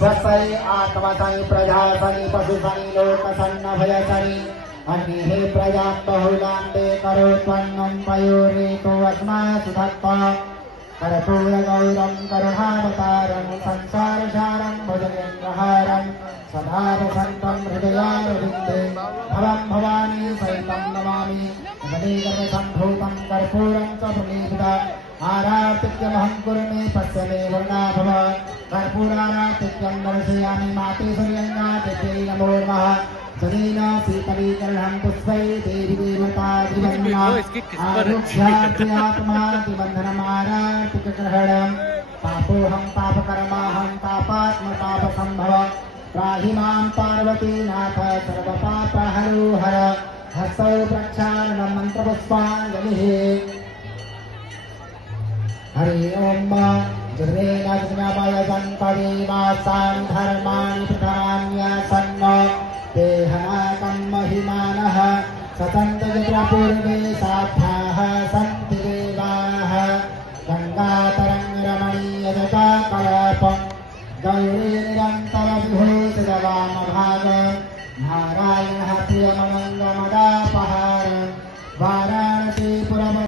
स्वसै आत्मसै प्रजासै पशुसै लोकसन्नभयसै अग्निः प्रजां बहुलां ते करोत्वन्नं पयोरेतो अस्मासु धत्ता कर्पूरगौरं करुणावतारं संसारसारं भुजगेन्द्रहारं सदा वसन्तं हृदयारविन्दे भवं भवानी सहितं नमामि जगदेकसम्भूतं कर्पूरं च पुनीतम् आरार्तिक्यमहं कुरुमे पश्य मे वरुणा भव कर्पूरारार्तिक्यं दर्शयामि माते सूर्यङ्गातिथ्यै नमो नमः सनेन शीतलीकरणं पुष्पै देवी देवता दिवन्ना आरुक्ष्यात्मादिबन्धनमारार्तिकग्रहणं पापोऽहं पापकर्माहं पापात्म पापसम्भव त्राहि मां पार्वती नाथ सर्वपापहरो हर हस्तौ प्रक्षालनं मन्त्रपुष्पाञ्जलिः हरि ओम जगदेन जगन्नाथायजन्तदेवासां धर्माणि प्रधान्यासन्न देहनाकं महिमानः सतन्तजप्रपूर्वे साध्याः सन्ति देवाः गङ्गातरङ्गरमणीयजटाकलापं गौरी निरन्तरविभूषितवामभाग नारायणः प्रियमनङ्गमदापः